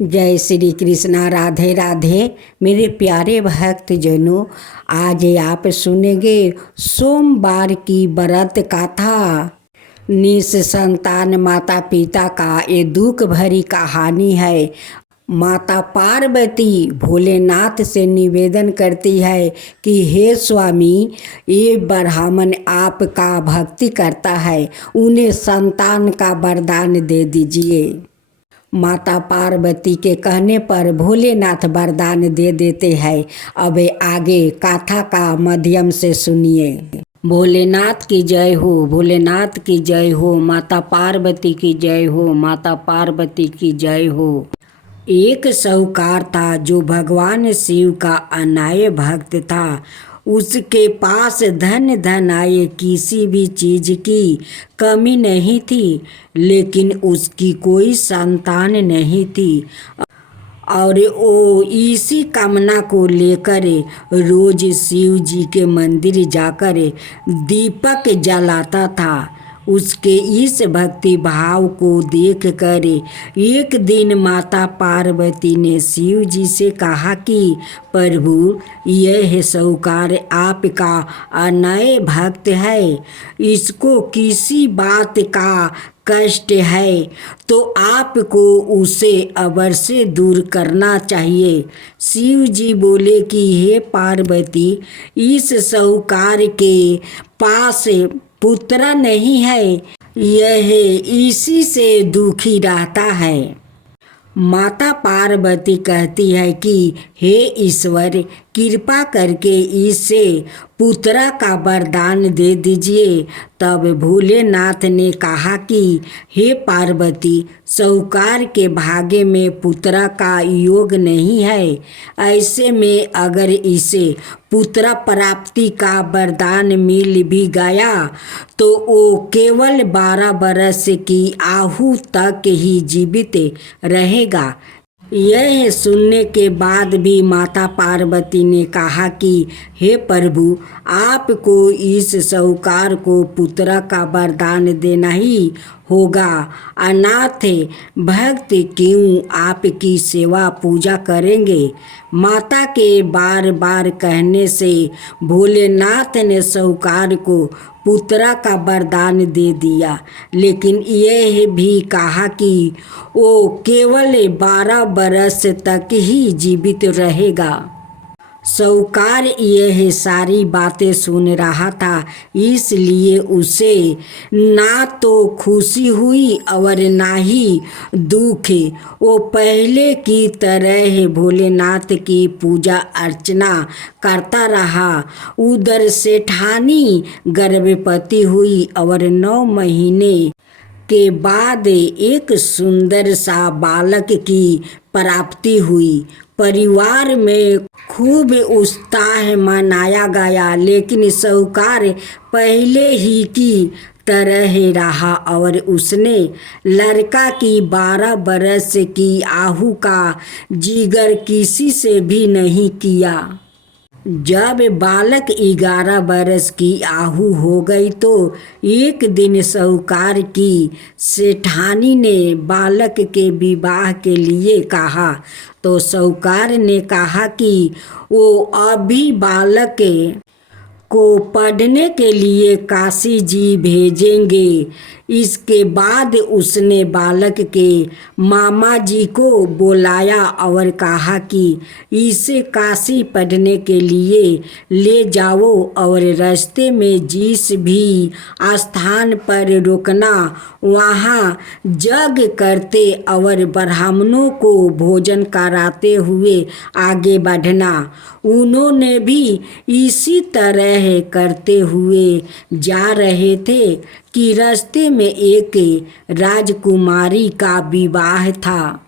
जय श्री कृष्णा। राधे राधे। मेरे प्यारे भक्त जनों, आज आप सुनेंगे सोमवार की व्रत कथा। निसंतान माता पिता का ये दुख भरी कहानी है। माता पार्वती भोलेनाथ से निवेदन करती है कि हे स्वामी, ये ब्राह्मण आपका भक्ति करता है, उन्हें संतान का वरदान दे दीजिए। माता पार्वती के कहने पर भोलेनाथ वरदान दे देते हैं। अब आगे कथा का माध्यम से सुनिए। भोलेनाथ की जय हो, भोलेनाथ की जय हो, माता पार्वती की जय हो, माता पार्वती की जय हो। एक साहूकार था जो भगवान शिव का अनाय भक्त था। उसके पास धन आए, किसी भी चीज की कमी नहीं थी, लेकिन उसकी कोई संतान नहीं थी और वो इसी कामना को लेकर रोज शिव जी के मंदिर जाकर दीपक जलाता था। उसके इस भक्ति भाव को देखकर एक दिन माता पार्वती ने शिव जी से कहा कि प्रभु, यह साहूकार आपका अनय भक्त है, इसको किसी बात का कष्ट है तो आपको उसे अवश्य दूर करना चाहिए। शिव जी बोले कि हे पार्वती, इस साहूकार के पास पुत्र नहीं है, यह इसी से दुखी रहता है। माता पार्वती कहती है कि हे ईश्वर, कृपा करके इसे पुत्र का वरदान दे दीजिए। तब भोलेनाथ ने कहा कि हे पार्वती, साहूकार के भाग्य में पुत्र का योग नहीं है। ऐसे में अगर इसे पुत्र प्राप्ति का वरदान मिल भी गया तो वो केवल 12 बरस की आयु तक ही जीवित रहेगा। यह सुनने के बाद भी माता पार्वती ने कहा कि हे प्रभु, आपको इस साहूकार को पुत्र का वरदान देना ही होगा। अनाथ भक्त क्यों आपकी सेवा पूजा करेंगे। माता के बार बार कहने से भोलेनाथ ने साहूकार को पुत्र का वरदान दे दिया, लेकिन यह भी कहा कि वो केवल 12 बरस तक ही जीवित रहेगा। साहूकार यह सारी बातें सुन रहा था, इसलिए उसे ना तो खुशी हुई और ना ही दुख। वो पहले की तरह भोलेनाथ की पूजा अर्चना करता रहा। उधर सेठानी गर्भवती हुई और 9 महीने के बाद एक सुंदर सा बालक की प्राप्ति हुई। परिवार में खूब उत्साह मनाया गया, लेकिन साहूकार पहले ही की तरह रहा और उसने लड़का की 12 बरस की आयु का जिक्र किसी से भी नहीं किया। जब बालक 11 बरस की आयु हो गई तो एक दिन साहूकार की सेठानी ने बालक के विवाह के लिए कहा। तो साहूकार ने कहा कि वो अभी बालक को पढ़ने के लिए काशी जी भेजेंगे। इसके बाद उसने बालक के मामा जी को बुलाया और कहा कि इसे काशी पढ़ने के लिए ले जाओ और रास्ते में जिस भी स्थान पर रुकना, वहाँ यज्ञ करते और ब्राह्मणों को भोजन कराते हुए आगे बढ़ना। उन्होंने भी इसी तरह करते हुए जा रहे थे कि रास्ते में एक राजकुमारी का विवाह था।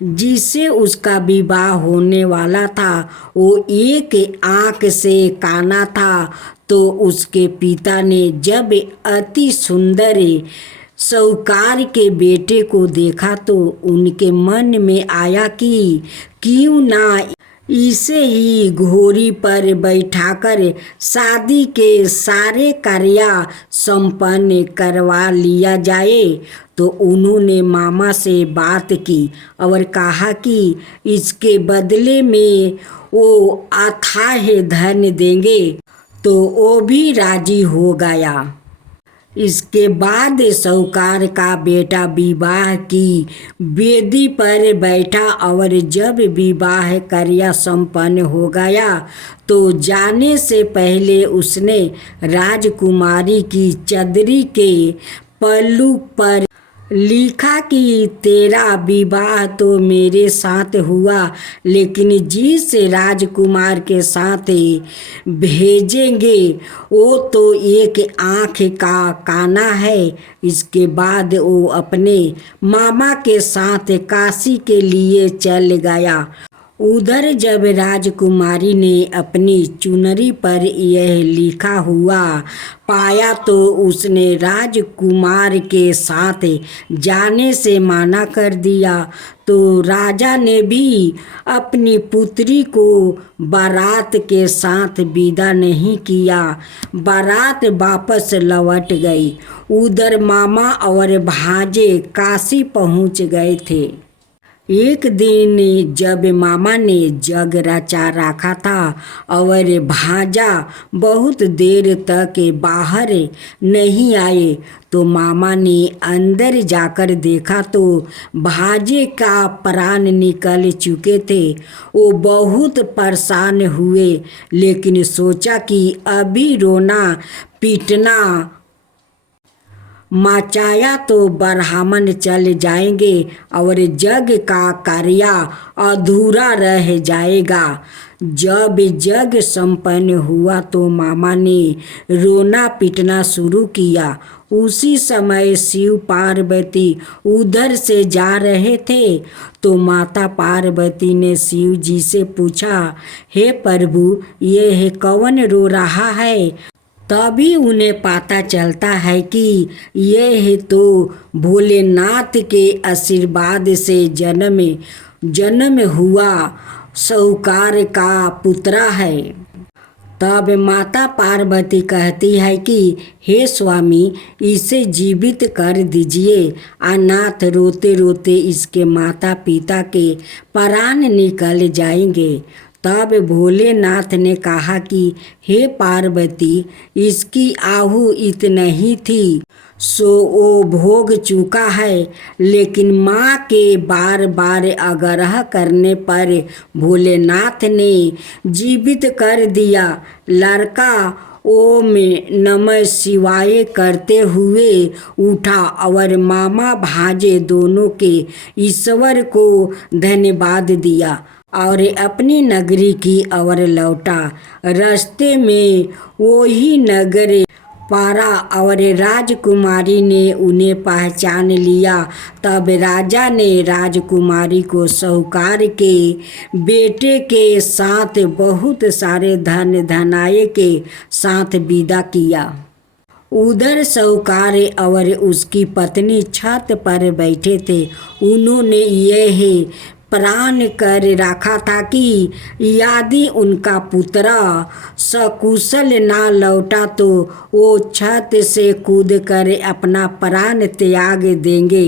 जिससे उसका विवाह होने वाला था वो एक आँख से काना था। तो उसके पिता ने जब अति सुंदर साहूकार के बेटे को देखा तो उनके मन में आया कि क्यों ना इसे ही घोड़ी पर बैठाकर शादी के सारे कार्य संपन्न करवा लिया जाए। तो उन्होंने मामा से बात की और कहा कि इसके बदले में वो अथाह धन देंगे। तो वो भी राजी हो गया। इसके बाद साहूकार का बेटा विवाह की वेदी पर बैठा और जब विवाह कार्य संपन्न हो गया तो जाने से पहले उसने राजकुमारी की चदरी के पल्लू पर लिखा कि तेरा विवाह तो मेरे साथ हुआ, लेकिन जिस राजकुमार के साथ भेजेंगे वो तो एक आँख का काना है। इसके बाद वो अपने मामा के साथ काशी के लिए चल गया। उधर जब राजकुमारी ने अपनी चुनरी पर यह लिखा हुआ पाया तो उसने राजकुमार के साथ जाने से मना कर दिया। तो राजा ने भी अपनी पुत्री को बारात के साथ विदा नहीं किया। बारात वापस लौट गई। उधर मामा और भांजे काशी पहुंच गए थे। एक दिन जब मामा ने जग रचा रखा था और भांजा बहुत देर तक बाहर नहीं आए तो मामा ने अंदर जाकर देखा तो भांजे का प्राण निकल चुके थे। वो बहुत परेशान हुए, लेकिन सोचा कि अभी रोना पीटना मचाया तो ब्राह्मण चल जाएंगे और जग का कार्य अधूरा रह जाएगा। जब जग संपन्न हुआ तो मामा ने रोना पीटना शुरू किया। उसी समय शिव पार्वती उधर से जा रहे थे तो माता पार्वती ने शिव जी से पूछा, हे प्रभु, यह कौन रो रहा है? तभी उन्हें पता चलता है कि यह तो भोलेनाथ के आशीर्वाद से जन्म हुआ साहूकार का पुत्र है। तब माता पार्वती कहती है कि हे स्वामी, इसे जीवित कर दीजिए। अनाथ रोते रोते इसके माता पिता के प्राण निकल जाएंगे। तब भोलेनाथ ने कहा कि हे पार्वती, इसकी आहु इतना ही थी, सो वो भोग चुका है। लेकिन माँ के बार बार आग्रह करने पर भोलेनाथ ने जीवित कर दिया। लड़का ओम नमः शिवाय करते हुए उठा और मामा भांजे दोनों के ईश्वर को धन्यवाद दिया और अपनी नगरी की ओर लौटा। रास्ते में वही नगर पारा और राजकुमारी ने उन्हें पहचान लिया। तब राजा ने राजकुमारी को साहूकार के बेटे के साथ बहुत सारे धन धनाए के साथ विदा किया। उधर साहूकार और उसकी पत्नी छत पर बैठे थे। उन्होंने यह प्रण कर रखा था कि यदि उनका पुत्र सकुशल ना लौटा तो वो छत से कूदकर अपना प्राण त्याग देंगे।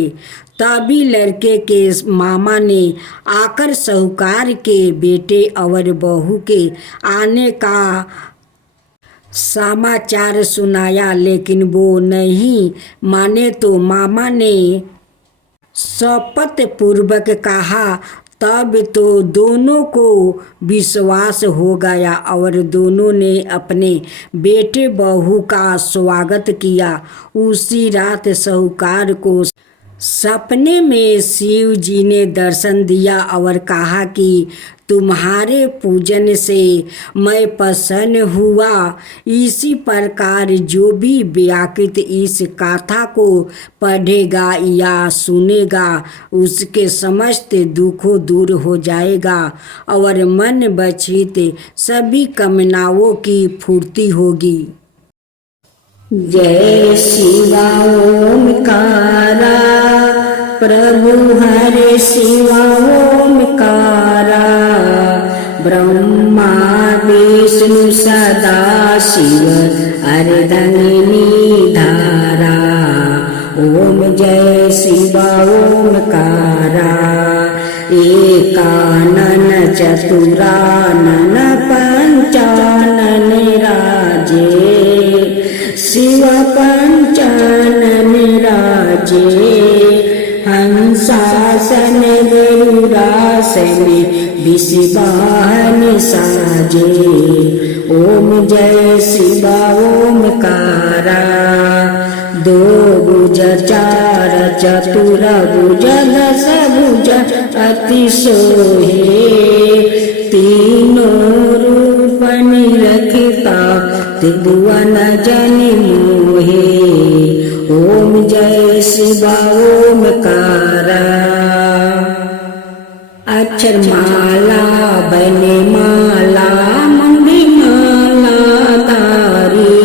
तभी लड़के के मामा ने आकर साहूकार के बेटे और बहू के आने का समाचार सुनाया, लेकिन वो नहीं माने। तो मामा ने शपथ पूर्वक कहा। तब तो दोनों को विश्वास हो गया और दोनों ने अपने बेटे बहू का स्वागत किया। उसी रात साहूकार को सपने में शिव जी ने दर्शन दिया और कहा कि तुम्हारे पूजन से मैं प्रसन्न हुआ। इसी प्रकार जो भी व्याकृत इस कथा को पढ़ेगा या सुनेगा उसके समस्त दुखों दूर हो जाएगा और मन बचित सभी कामनाओं की पूर्ति होगी। जय शिवा ओमकारा, प्रभु हरे शिवा ओमकारा। ब्रह्मा विष्णु सदा शिव अर्धंगिनी धारा। ओम जय शिव ओमकारा। एकानन चतुरानन पंचानन राजे। शिव पंचानन राजे। हंसासन गरुड़ासन विषवाहन साजे। ओम जय शिव ओमकारा। दो भुज चार चतुर भुज दस भुज अति सोहे। तीनों रूप निरखता त्रिभुवन जनि मोहे। ओम जय शिव ओमकारा। अक्षर माला बने माला मंगली माला तारी।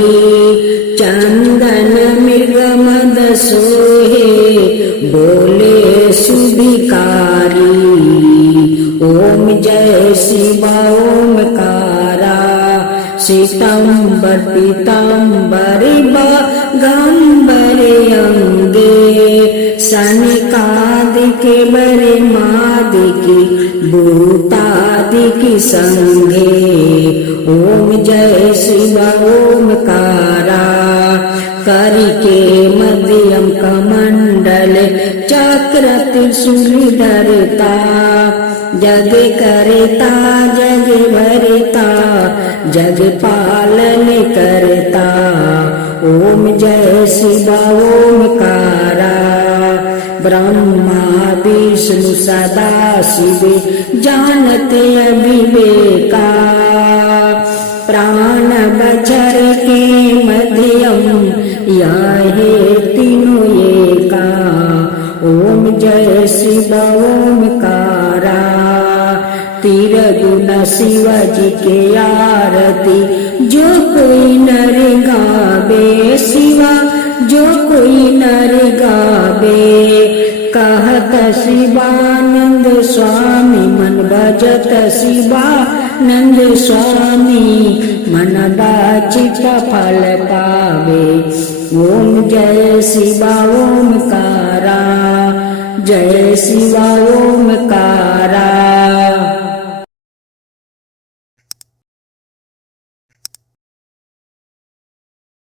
चंदन मृग मद सोहे बोले सुभिकारी। ओम जय शिव ओमकारा। श्वेतांबर पीतांबर गंबर अंगे। सनकादिक बरे मादिकी भूतादिकी संगे। ओम जय शिव ओमकारा। करके मध्यम कमंडल चक्र त्रिशूलधरता। जग करता जग भरता जग पालन करता। ओम जय शिव ओमकारा। ब्रह्मा विष्णु सदा शिव जानते अविवेका। प्राण बचर के मध्यम याहे तीनों एका। ओम जय शिव ओमकारा। तिरगुण शिव जी के आरती जो कोई नर गावे। शिवा जो कोई नर गावे। कहत शिवानंद स्वामी मन भजत शिवानंद स्वामी। मन वांछित फल पावे। ओम जय शिव ओमकारा। जय शिव ओमकारा।